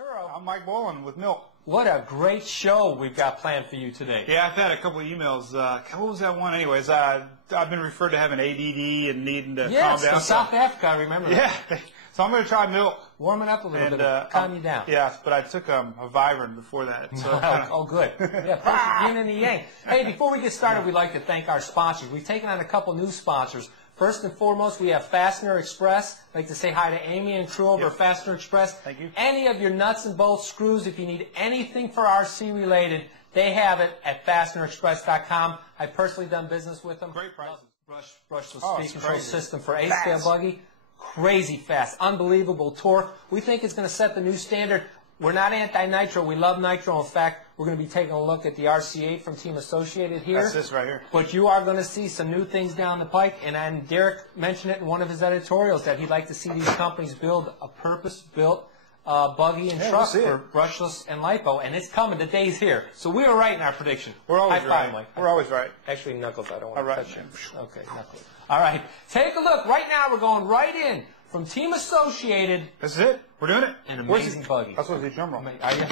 Arturo. I'm Mike Boylan with Milk. What a great show we've got planned for you today. Yeah, I've had a couple of emails. What was that one? Anyways, I've been referred to having ADD and needing to calm down. Yes, South Africa, I remember Yeah. that. So I'm going to try Milk. Warm it up a little bit, calm you down. Yeah, but I took a Vibrant before that. So oh, good. Yeah, perfect. Yin and the yang. Hey, before we get started, we'd like to thank our sponsors. We've taken on a couple new sponsors. First and foremost, we have Fastener Express. I'd like to say hi to Amy and crew over at Fastener Express. Thank you. Any of your nuts and bolts, screws, if you need anything for RC related, they have it at FastenerExpress.com. I've personally done business with them. Great prices. Brushless speed control system for 8-scale buggy. Crazy fast, unbelievable torque. We think it's going to set the new standard. We're not anti-nitro. We love nitro. In fact, we're going to be taking a look at the RC8 from Team Associated here. That's this right here. But you are going to see some new things down the pike. And Derek mentioned it in one of his editorials that he'd like to see these companies build a purpose-built buggy and truck for brushless and lipo. And it's coming. The day's here. So we were right in our prediction. We're always High right. five, Mike. We're always right. Actually, Knuckles, I don't want to touch him. Okay, Knuckles. All right. Take a look. Right now, we're going right in from Team Associated. This is it. We're doing it. An amazing buggy. That's what the drum roll. Are you?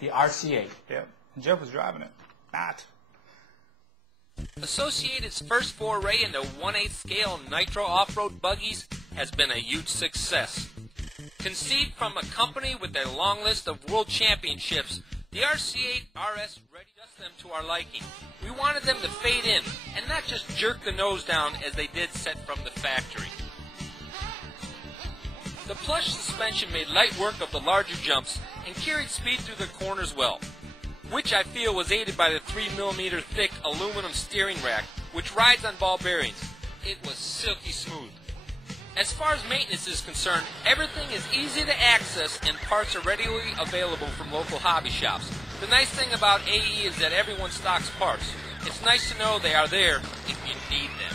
The RC8. Yeah. And Jeff was driving it. Not. Associated's first foray into 1/8 scale nitro off-road buggies has been a huge success. Conceived from a company with a long list of world championships, the RC8 RS readied them to our liking. We wanted them to fade in and not just jerk the nose down as they did set from the factory. The plush suspension made light work of the larger jumps and carried speed through the corners well, which I feel was aided by the 3mm thick aluminum steering rack, which rides on ball bearings. It was silky smooth. As far as maintenance is concerned, everything is easy to access and parts are readily available from local hobby shops. The nice thing about AE is that everyone stocks parts. It's nice to know they are there if you need them.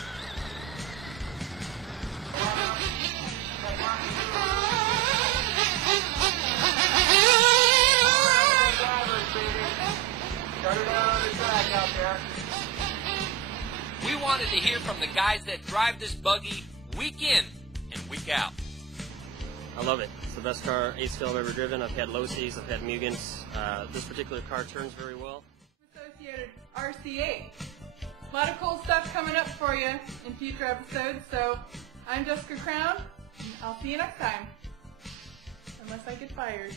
We wanted to hear from the guys that drive this buggy week in and week out. I love it. It's the best car 8-scale I've ever driven. I've had low-seas, I've had Mugans. This particular car turns very well. Associated RC8. A lot of cool stuff coming up for you in future episodes, so I'm Jessica Crown, and I'll see you next time. Unless I get fired.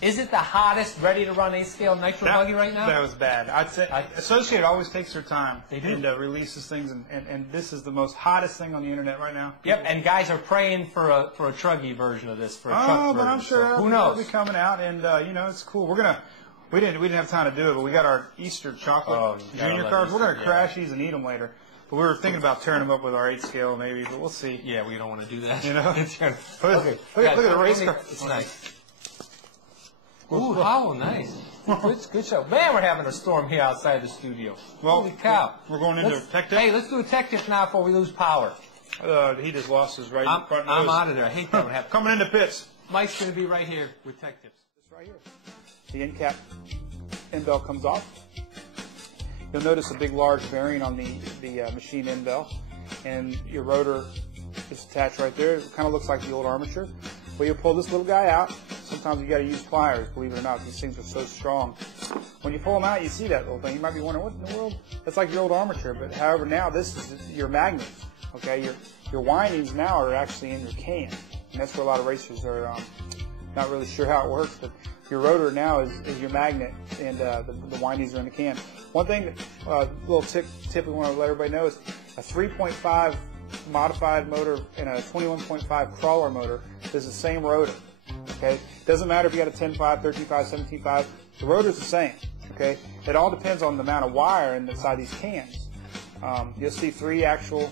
Is it the hottest, ready-to-run 8-scale nitro buggy right now? That was bad. I'd say Associated always takes their time. They do. And releases things, and this is the most hottest thing on the internet right now. Yep, and guys are praying for a truggy version of this, for a truck version. But I'm sure who knows? It'll be coming out, and you know, it's cool. We didn't have time to do it, but we got our Easter chocolate junior cars. We're gonna crash these and eat them later. But we were thinking about tearing them up with our 8-scale maybe, but we'll see. Yeah, we don't want to do that. You know? Okay. Look at the race car. It's nice. Ooh, how nice. Good show. Man, we're having a storm here outside the studio. Well, holy cow. We're going into tech tip. Hey, let's do a tech tip now before we lose power. He just lost his right front nose. I'm out of there. I hate that would happen. Coming into pits. Mike's going to be right here with tech tips. This right here. The end cap end bell comes off. You'll notice a big, large bearing on the machine end bell, and your rotor is attached right there. It kind of looks like the old armature. Well, you'll pull this little guy out. Sometimes you got to use pliers, believe it or not. These things are so strong. When you pull them out, you see that little thing. You might be wondering, what in the world? That's like your old armature. But however, now this is your magnets. Okay, your windings now are actually in your can, and that's where a lot of racers are not really sure how it works. But your rotor now is your magnet, and the windings are in the can. One thing, little tip we want to let everybody know is a 3.5 modified motor and a 21.5 crawler motor is the same rotor. Okay, doesn't matter if you got a 10.5, 13.5, 17.5. The rotor's the same. Okay, it all depends on the amount of wire inside these cans. You'll see 3 actual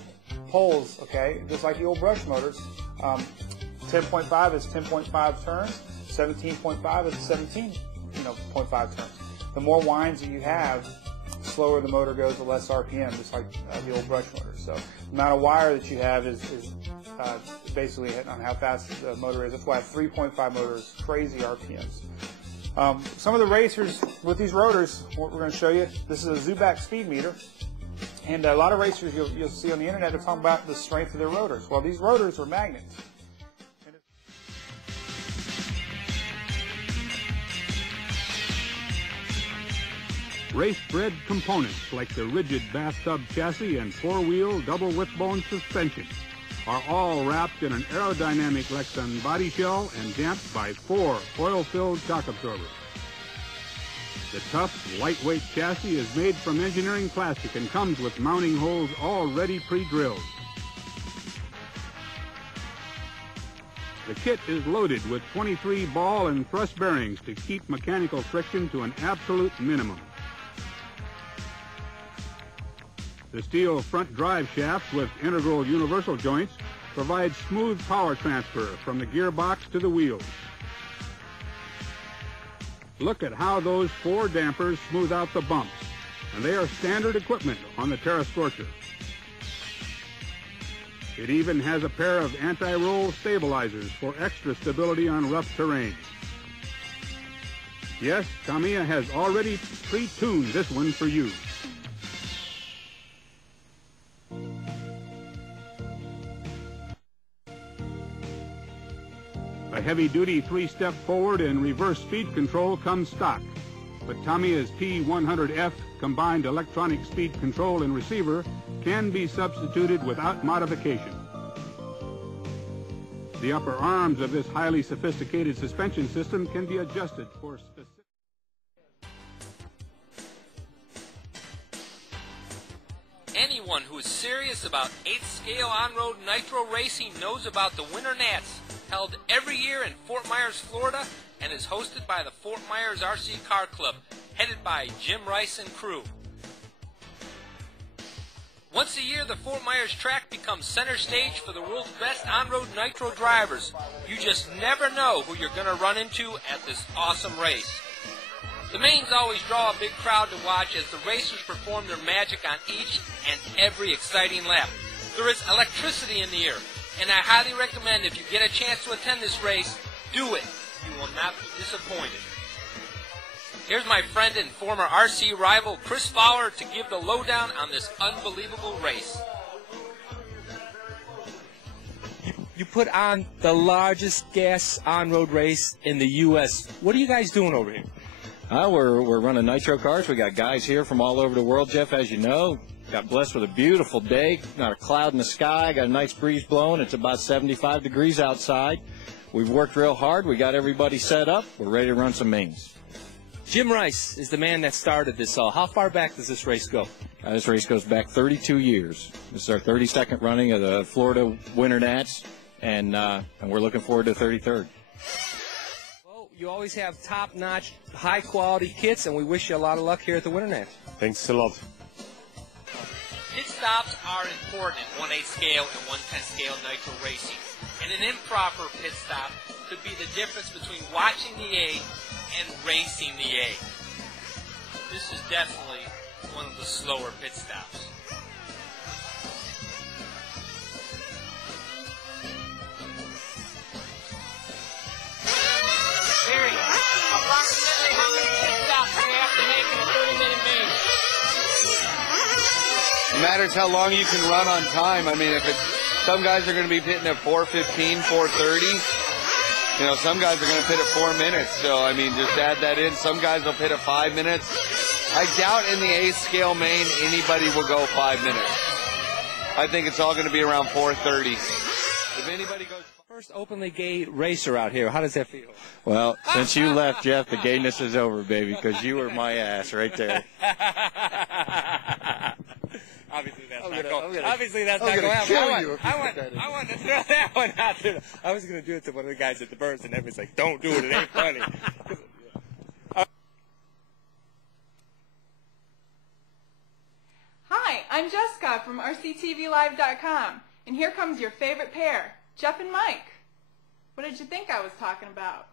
poles. Okay, just like the old brush motors. 10.5 is 10.5 turns. 17.5 is 17.5 turns. The more winds that you have, the slower the motor goes, the less RPM, just like the old brush motor. So the amount of wire that you have is basically on how fast the motor is. That's why a 3.5 motor is crazy RPMs. Some of the racers with these rotors, what we're going to show you, this is a Zuback speed meter. And a lot of racers you'll see on the internet are talking about the strength of their rotors. Well, these rotors are magnets. race-bred components like the rigid bathtub chassis and four-wheel double wishbone suspension are all wrapped in an aerodynamic Lexan body shell and damped by 4 oil-filled shock absorbers. The tough, lightweight chassis is made from engineering plastic and comes with mounting holes already pre-drilled. The kit is loaded with 23 ball and thrust bearings to keep mechanical friction to an absolute minimum. The steel front drive shaft with integral universal joints provides smooth power transfer from the gearbox to the wheels. Look at how those 4 dampers smooth out the bumps, and they are standard equipment on the Terra Scorcher. It even has a pair of anti-roll stabilizers for extra stability on rough terrain. Yes, Tamiya has already pre-tuned this one for you. A heavy-duty 3-step forward and reverse speed control comes stock, but Tamiya's P100F combined electronic speed control and receiver can be substituted without modification. The upper arms of this highly sophisticated suspension system can be adjusted for specific. Anyone who is serious about 8th scale on-road nitro racing knows about the Winternats, held every year in Fort Myers, Florida, and is hosted by the Fort Myers RC Car Club, headed by Jim Rice and crew. Once a year, the Fort Myers track becomes center stage for the world's best on-road nitro drivers. You just never know who you're going to run into at this awesome race. The mains always draw a big crowd to watch as the racers perform their magic on each and every exciting lap. There is electricity in the air, and I highly recommend if you get a chance to attend this race, do it. You will not be disappointed. Here's my friend and former RC rival Chris Fowler to give the lowdown on this unbelievable race. You put on the largest gas on-road race in the U.S. What are you guys doing over here? We're running nitro cars. We got guys here from all over the world, Jeff, as you know. Got blessed with a beautiful day, not a cloud in the sky, got a nice breeze blowing. It's about 75 degrees outside. We've worked real hard. We got everybody set up. We're ready to run some mains. Jim Rice is the man that started this all. How far back does this race go? This race goes back 32 years. This is our 32nd running of the Florida Winternats, and we're looking forward to 33rd. Well, you always have top-notch, high-quality kits, and we wish you a lot of luck here at the Winternats. Thanks a lot. Pit stops are important in 1/8 scale and 1/10 scale nitro racing, and an improper pit stop could be the difference between watching the A and racing the A. This is definitely one of the slower pit stops. Barry, approximately how many pit stops do you have to make in a 30-minute main? It matters how long you can run on time. I mean, if it's, some guys are going to be pitting at 4:15, 4:30. You know, some guys are going to pit at 4 minutes. So, I mean, just add that in. Some guys will pit at 5 minutes. I doubt in the 8th scale main anybody will go 5 minutes. I think it's all going to be around 4:30. If anybody goes... First openly gay racer out here. How does that feel? Well, since you left, Jeff, the gayness is over, baby, because you were my ass right there. Obviously, that's not going to happen. I want to throw that one out there. I was going to do it to one of the guys at the Burns, and everybody's like, don't do it. It ain't funny. Hi, I'm Jessica from RCTVLIVE.com, and here comes your favorite pair, Jeff and Mike. What did you think I was talking about?